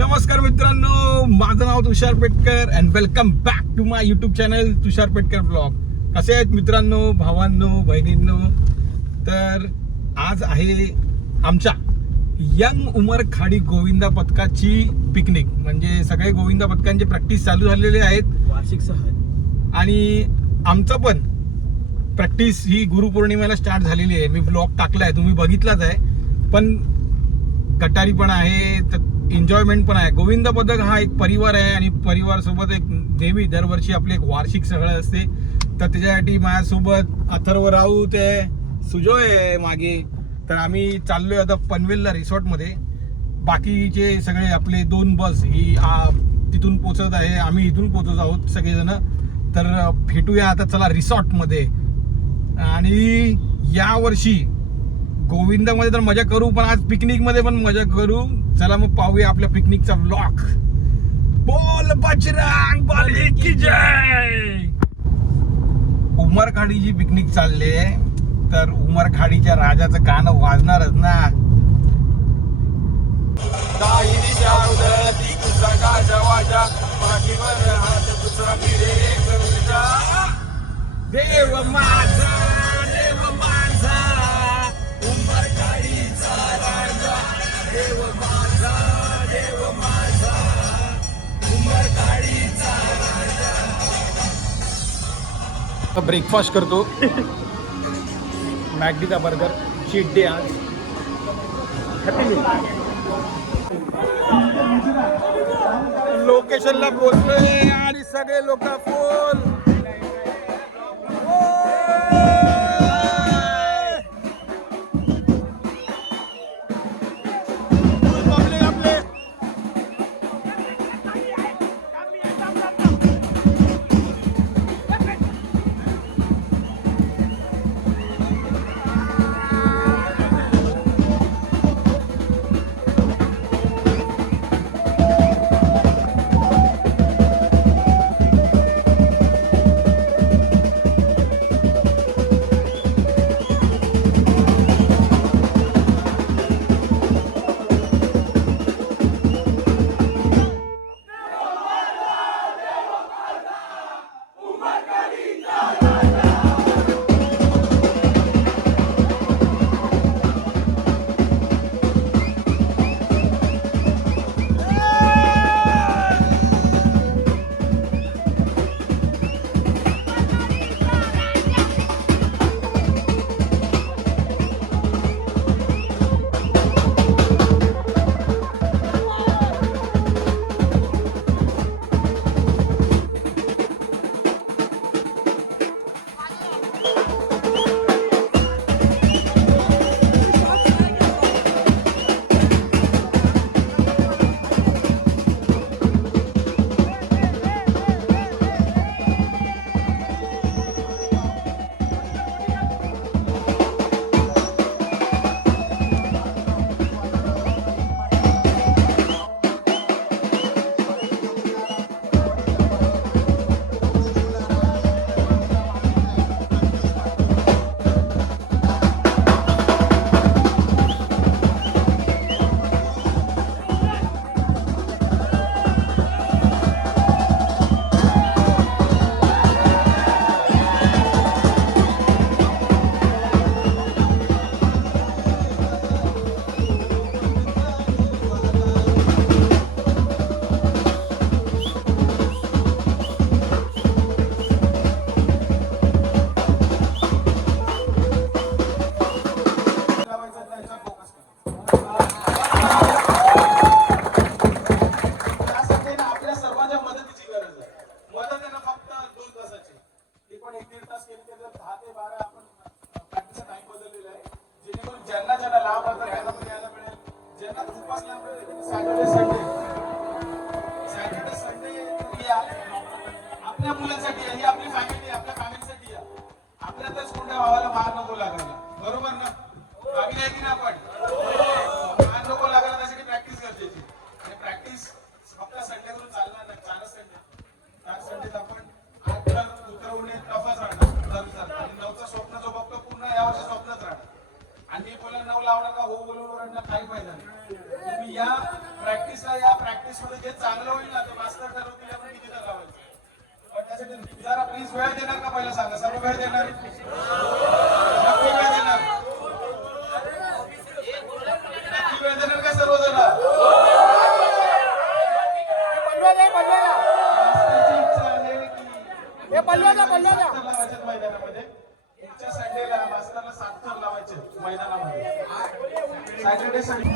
नमस्कार मित्रांनो, माझं नाव Tushar Petkar and welcome back to my YouTube channel Tushar Petkar blog. कसे आहेत मित्रांनो, भावांनो, बहिणींनो? तर आज आहे आमच्या यंग उमर खाडी गोविंदा पथकाची पिकनिक. म्हणजे सगळे गोविंदा पथकांचे प्रॅक्टिस चालू झालेले आहेत, वार्षिक सह आणि आमचं पण प्रॅक्टिस ही गुरुपौर्णिमेला स्टार्ट झालेली आहे. मी ब्लॉग टाकलाय, तुम्ही बघितलाच आहे. पण कटारी पण आहे, तर एन्जॉयमेंट पण आहे. गोविंदा पथक हा एक परिवार आहे आणि परिवार सोबत एक नेहमी दरवर्षी आपली एक वार्षिक सहल असते. तर त्याच्यासाठी माझ्यासोबत अथर्व राऊत आहे, सुजोय आहे मागे. तर आम्ही चाललोय आता पनवेलला रिसॉर्टमध्ये. बाकीचे सगळे आपले 2 बस ही तिथून पोचत आहे, आम्ही इथून पोचत आहोत सगळेजण. तर भेटूया आता, चला रिसॉर्टमध्ये. आणि यावर्षी गोविंदामध्ये तर मजा करू, पण आज पिकनिकमध्ये पण मजा करू. चला मग पाहूया आपल्या पिकनिकचा व्लॉग. बोल बजरंग बली की जय. उमरखाडीची पिकनिक चालली आहे, तर उमरखाडीच्या राजाचं गाणं वाजणारच ना. देव माझा, देव माझा, उमरखाडीचा राजा. देव माझा, देव माझा, उमरखाडीचा राजा. ब्रेकफास्ट करतो. मॅगडीचा बर्गर, चीट डे आज. लोकेशनला पोहोचलोय आणि सगळे लोक फुल. आपल्या मुलांसाठी ही आपली फॅमिली, आपल्या फॅमिलीसाठी आहे. आपल्यातच कोणत्या भावाला मार नको लागायला, बरोबर ना? फॅमिली आहे की ना? आपण मार नको लागायला त्यासाठी प्रॅक्टिस गरजेची. आणि प्रॅक्टिस फक्त संडे करून चालणार नाही. 4 संडे, 4 संडेत आपण 8 उतरवणे टफच राहणार. आणि 9चं स्वप्न जो बघतो पूर्ण यावर्षी स्वप्नच राहणार. आणि मी बोला 9 लावणार का हो बोलून काही फायदा तुम्ही या प्रॅक्टिसला या प्रॅक्टिसमध्ये जे चांगलं होईल ना ते मास्टर ठरवतील आपण किती लावायचं. पण त्यासाठी जरा प्लीज वेळ देणार का पहिला सांगा. सर्व वेळ देणार, नक्की वेळ देणार, नक्की वेळ देणार का सर्वजण. मैदानामध्ये पुढच्या संडेला मास्तरला 7 थर लावायचे मैदानामध्ये सॅटर्डे संडे.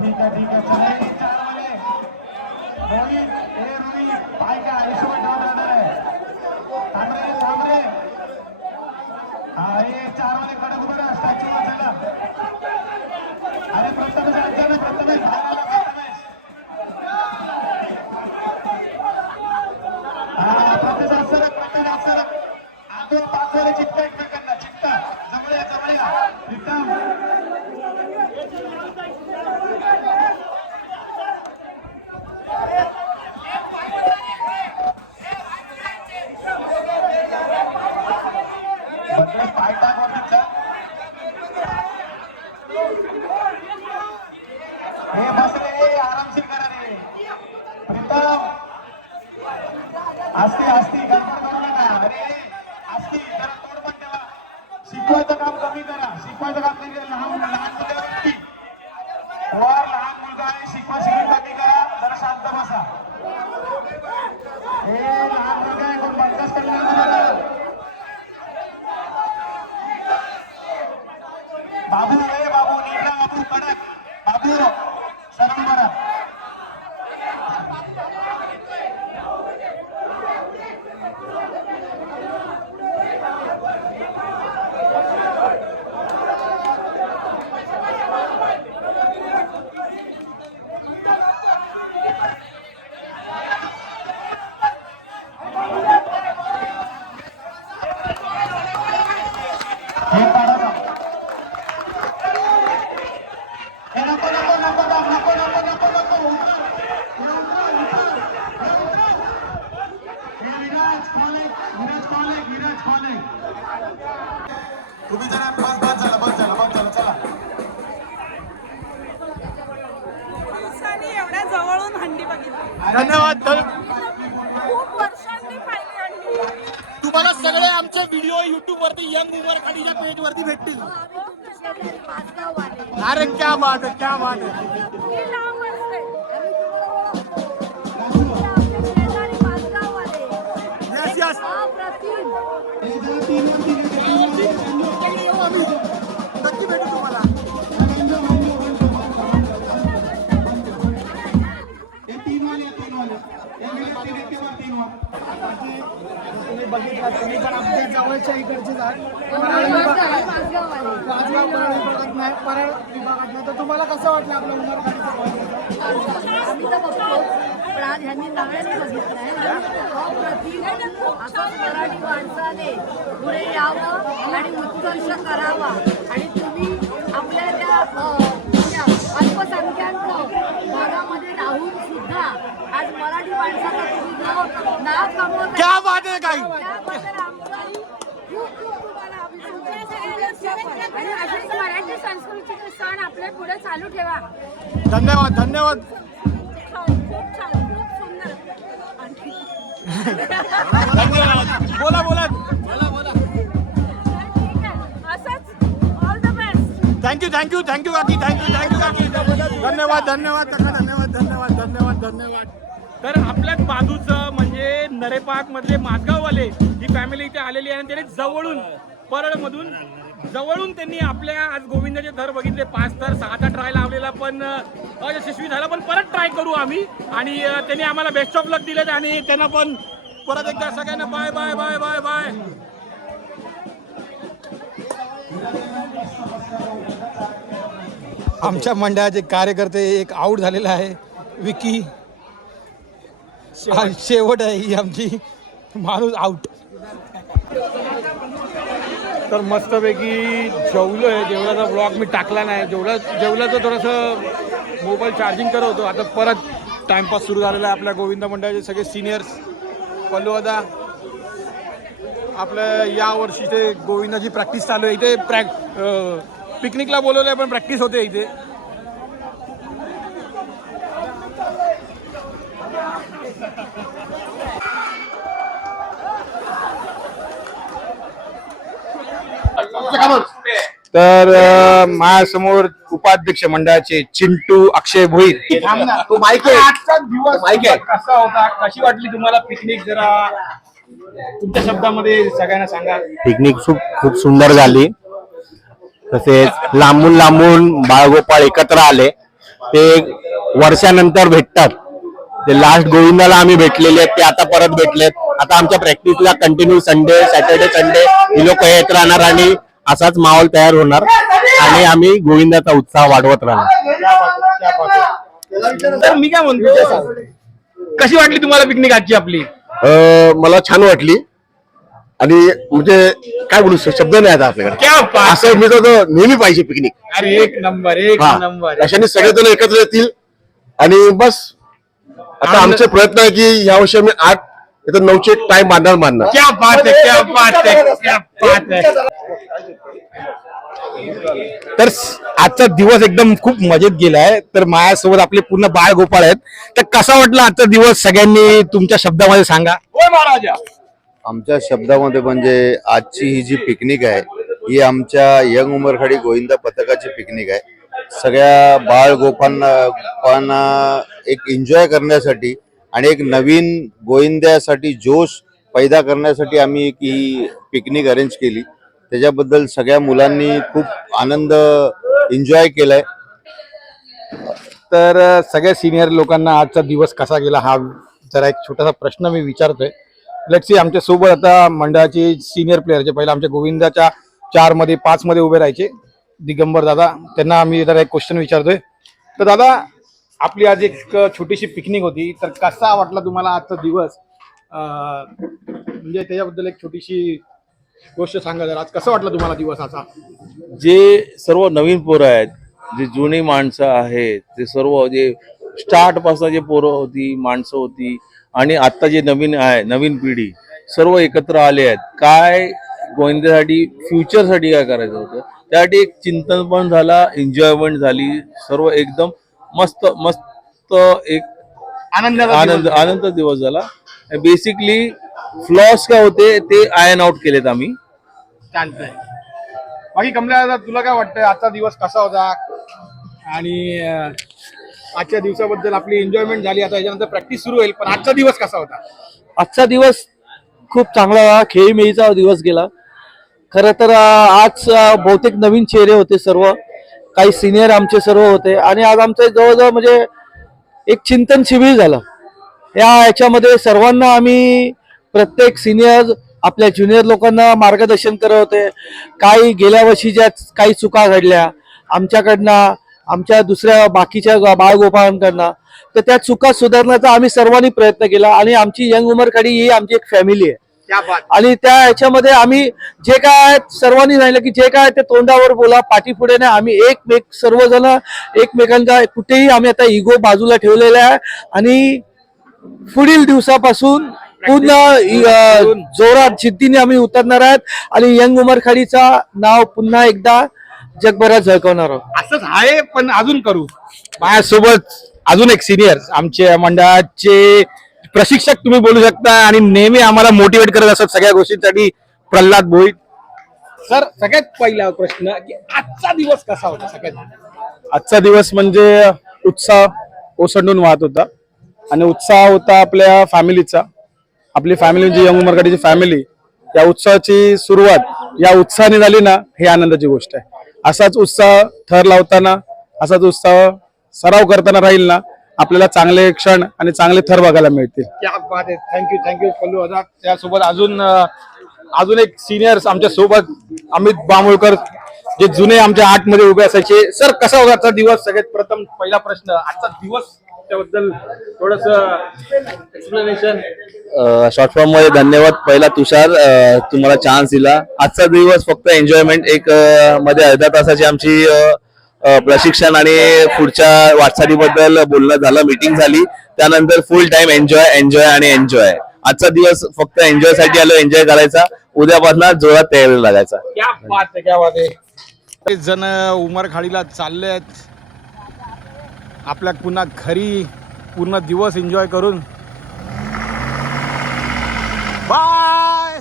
ठीक आहे चला चार वाले रोहित रोहित पाय का हिशोब ठेवत राहणार आहे थांब रे हे चार वाले कडक उभे राहा स्टॅच्यूवर चला अरे प्रथमेश चित्ता एकमेकांना चित्ता जवळ या रिकाम पाय टाक हे बस रे आरामशीर करा रे प्रीतम असती गडबड करू नका अरे असती जरा तोड पण ठेवा शिकवायचं काम कमी करा लहान मुलावरती वर लहान मुलगा आहे शिकवा कमी करा जरा शांत बसा हे लहान मुलगा आहे कोण बंदच करणार बाबू नीला बाबू कडक बाबू सर्व बरा तुम्ही जरा बस झाला चला एवढ्या जवळून हंडी बघितली धन्यवाद खूप वर्षांनी पाहिली हंडी तुम्हाला सगळे आमचे व्हिडिओ युट्यूब वरती यंग उमर खाडीच्या पेज वरती भेटतील अरे क्या बात है नक्की भेटू तुम्हाला तुम्ही बघितला तुम्ही पण आपल्या जवळच्या इकडचे परळ विभागात तर तुम्हाला कसं वाटलं आपलं आम्ही तर बघतो पण आज ह्यांनी नव्याने बघितलंय असं मराठी माणसाने पुढे यावं आणि उत्कर्ष करावा आणि तुम्ही आपल्या त्या अल्पसंख्याक भागामध्ये राहून सुद्धा आज मराठी माणसाला तुम्ही नाव कमवत क्या बात है काही त्याबद्दल आमचं खूप तुम्हाला अभिनंदन आणि असेच मराठी संस्कृतीचे सण आपल्या पुढे चालू ठेवा. धन्यवाद खूप छान खूप सुंदर बोला असंच ऑल द बेस्ट. थँक्यू काकी धन्यवाद तर आपल्याच बाजूचं म्हणजे नरेपाक मधले माझगाववाले ही फॅमिली इथे आलेली आहे आणि त्याने जवळून त्यांनी आपल्या आज गोविंदाचे थर बघितले 5 थर 6चा ट्राय लावलेला पण अयशस्वी झाला पण परत ट्राय करू आम्ही आणि त्यांनी आम्हाला बेस्ट ऑफ लक दिलेत आणि त्यांना पण परत एकदा सगळ्यांना बाय. आमच्या मंडळाचे कार्यकर्ते एक आऊट झालेला आहे विकी शेवट आहे ही आमची माणूस आऊट. तर मस्तपैकी जेवलोय जेवल्याचा ब्लॉग मी टाकला नाही जेवल्याचं थोडंसं मोबाईल चार्जिंग करत होतो. आता परत टाइमपास सुरू झालेला आहे आपल्या गोविंद मंडळाचे सगळे सिनियर्स पल्लूदा आपल्या या वर्षीचे गोविंदाची प्रॅक्टिस चालू आहे इथे पिकनिकला बोलवलं आहे पण प्रॅक्टिस होते इथे. तर माझ्यासमोर उपाध्यक्ष मंडळाचे चिंटू अक्षय भोईर. तो माईक आहे. आजचा दिवस कसा होता कशी वाटली तुम्हाला पिकनिक जरा तुमच्या शब्दामध्ये सगळ्यांना सांगा. पिकनिक खूप सुंदर झाली. तसेच लांबून बाळगोपाळ एकत्र आले ते वर्षानंतर भेटतात. ते लास्ट गोविंदाला आम्ही भेटलेले आहेत, ते आता परत भेटलेत. आता आमच्या प्रॅक्टिसला कंटिन्यू संडे सॅटर्डे संडे ही लोक येत राहणार आणि असाच माहोल तयार होणार आणि आम्ही गोविंदाचा उत्साह वाढवत राहणार. तर मी काय म्हणतो, कशी वाटली तुम्हाला पिकनिक आजची आपली? मला छान वाटली आणि म्हणजे काय बोलू शब्द नाही आता आपल्याकडे. क्या बात. असं मी तर नेहमी पाहिजे पिकनिक. अरे एक नंबर एक नंबर. अशाने सगळेजण एकत्र येतील आणि बस. आता आमचे प्रयत्न आहे की यावर्षी आम्ही 8 तर 9चे टाइम बांधणार. क्या बात है, क्या बात है, क्या बात है. तर आजचा दिवस एकदम खूप मजेत गेलाय. तर माझ्यासोबत आपले पूर्ण बाळ गोपाळ आहेत. तर कसा वाटला आजचा दिवस सगळ्यांनी तुमच्या शब्दामध्ये सांगा. आमच्या शब्दामध्ये म्हणजे आजची ही जी पिकनिक आहे ही आमच्या यंग उमरखाडी गोविंदा पथकाची पिकनिक आहे. सगळ्या बाळ गोपांना एक एन्जॉय करण्यासाठी आणि एक नवीन गोविंद्यासाठी जोश पैदा करण्यासाठी आम्ही ही पिकनिक अरेंज केली. त्याच्याबद्दल सगळ्या मुलांनी खूप आनंद एन्जॉय केलाय. तर सगळ्या सिनियर लोकांना आजचा दिवस कसा गेला हा जरा एक छोटासा प्रश्न मी विचारतोय. लेट्स सी, आमच्या सोबत आता मंडळाचे सिनियर प्लेयर जे पहिला आमच्या गोविंदाच्या 4 मध्ये 5 मध्ये उभे राहायचे दिगंबर दादा, त्यांना आम्ही जरा एक क्वेश्चन विचारतोय. तर दादा, आपली आज एक छोटीशी पिकनिक होती, तर कसा वाटला तुम्हाला आजचा दिवस? म्हणजे त्याच्याबद्दल एक छोटीशी गोष्ट सांगा जरा. आज कसं वाटलं तुम्हाला दिवस असा? जे सर्व नवीन पोरं आहेत, जे जुनी माणसं आहेत, ते सर्व जे स्टार्ट पासून जे पोरं होती, माणसं होती आणि आता जे नवीन आहे, नवीन पिढी सर्व एकत्र आले आहेत. काय गोविंदासाठी फ्युचरसाठी काय करायचं होतं त्यासाठी एक चिंतन पण झाला, एन्जॉयमेंट झाली, सर्व एकदम मस्त मस्त एक आनंद दिवस झाला. बेसिकली फ्लॉस काय होते ते आयर्न आउट केलेत आम्ही. चालतंय. बाकी कमला दादा, तुला काय वाटतंय आजचा दिवस कसा होता? आणि आजच्या दिवसाबद्दल आपली एन्जॉयमेंट झाली, आता याच्यानंतर प्रॅक्टिस सुरू होईल, पण आजचा दिवस कसा होता? आजचा दिवस खूप चांगला खेळीमेळीचा दिवस गेला. खरं तर आज बहुतेक नवीन चेहरे होते, सर्व काही सिनियर आमचे सर्व होते आणि आज आमचं जवळजवळ म्हणजे एक चिंतन शिबिर झालं. याच्यामध्ये सर्वांना आम्ही प्रत्येक सिनियर आपल्या ज्युनियर लोकांना मार्गदर्शन करत होते. काही गेल्या वर्षीच्या काही चुका घडल्या आमच्याकडनं, आमच्या दुसऱ्या बाकीच्या बाळगोपाळांकडनं, तर त्या चुका सुधारण्याचा आम्ही सर्वांनी प्रयत्न केला. आणि आमची यंग उमरखाडी ही आमची एक फॅमिली आहे आणि त्या ह्याच्यामध्ये आम्ही जे काय सर्वांनी सांगितलं की जे काय ते तोंडावर बोला, पाठीपुढे नाही. आम्ही सर्वजण एकमेकांचा कुठेही आम्ही आता इगो बाजूला ठेवलेला आहे आणि पुढील दिवसापासून पुन्हा जोरात जिद्दीने आम्ही उतरणार आहोत आणि यंग उमरखाडीचा नाव पुन्हा एकदा जगभरात झळकवणार आहोत. असंच आहे, पण अजून करू. माझ्यासोबत अजून एक सिनियर आमच्या मंडळाचे प्रशिक्षक तुम्ही बोलू शकता आणि नेहमी आम्हाला मोटिवेट करत असतात सगळ्या गोष्टींसाठी, प्रल्हाद भोईट सर. सगळ्यात पहिला प्रश्न की आजचा दिवस कसा होता? सगळ्यात आजचा दिवस म्हणजे उत्साह ओसंडून वाहत होता आणि उत्साह होता आपल्या फॅमिलीचा. आपली फॅमिली जी यंग उमरखाडीची फॅमिली, या उत्साहाची सुरुवात या उत्साहाने झाली ना, ही आनंदाची गोष्ट आहे. असाच उत्साह थर लावताना, असाच उत्साह सराव करताना राहील ना, आपल्याला चांगले क्षण आणि चांगले थर बघायला मिळतील. क्या बात आहे. थँक्यू पल्लू दादा. त्यासोबत अजून एक सिनियर्स आमच्या सोबत अमित बांबुळकर, जे जुने आमच्या 8 मध्ये उभे असायचे. सर, कसा होता आजचा दिवस? सगळ्यात प्रथम पहिला प्रश्न, आजचा दिवस त्याबद्दल थोडस एक्सप्लेनेशन. शॉर्ट फॉर्म मध्ये धन्यवाद. पहिला तुषार, तुम्हाला चान्स दिला. आजचा दिवस फक्त एन्जॉयमेंट. एक मध्ये अर्धा तासाची आमची प्रशिक्षण आणि पुढच्या वाटचालीबद्दल बोलणं झालं, मीटिंग झाली. त्यानंतर फुल टाइम एन्जॉय. आजचा दिवस फक्त एन्जॉय साठी आलो, एन्जॉय करायचा. उद्यापासून जोरात तयारी लागायचा. क्या बात आहे. जण उमरखाडीला चालले आहेत आपल्या पुन्हा घरी, पूर्ण दिवस एन्जॉय करून. Bye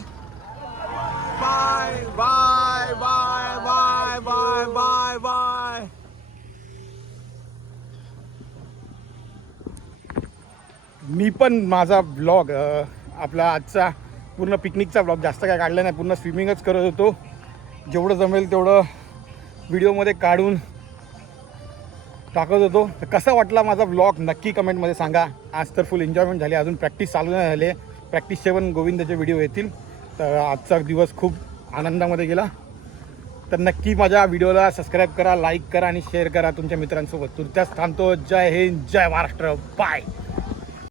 bye bye bye bye bye bye bye. मी पण माझा ब्लॉग आपला आजचा पूर्ण पिकनिकचा ब्लॉग जास्त काय काढला नाही, पूर्ण स्विमिंगच करत होतो. जेवढं जमेल तेवढं व्हिडिओमध्ये काढून टाकत होतो. तर कसा वाटला माझा व्लॉग नक्की कमेंटमध्ये सांगा. आज तर फुल एन्जॉयमेंट झाली, अजून प्रॅक्टिस चालू नाही झाली. प्रॅक्टिसचे पण गोविंदाचे व्हिडिओ येतील. तर आजचा दिवस खूप आनंदामध्ये गेला. तर नक्की माझ्या व्हिडिओला सबस्क्राईब करा, लाईक करा आणि शेअर करा तुमच्या मित्रांसोबत. तुर्त्यास थांबतो. जय हिंद, जय महाराष्ट्र, बाय.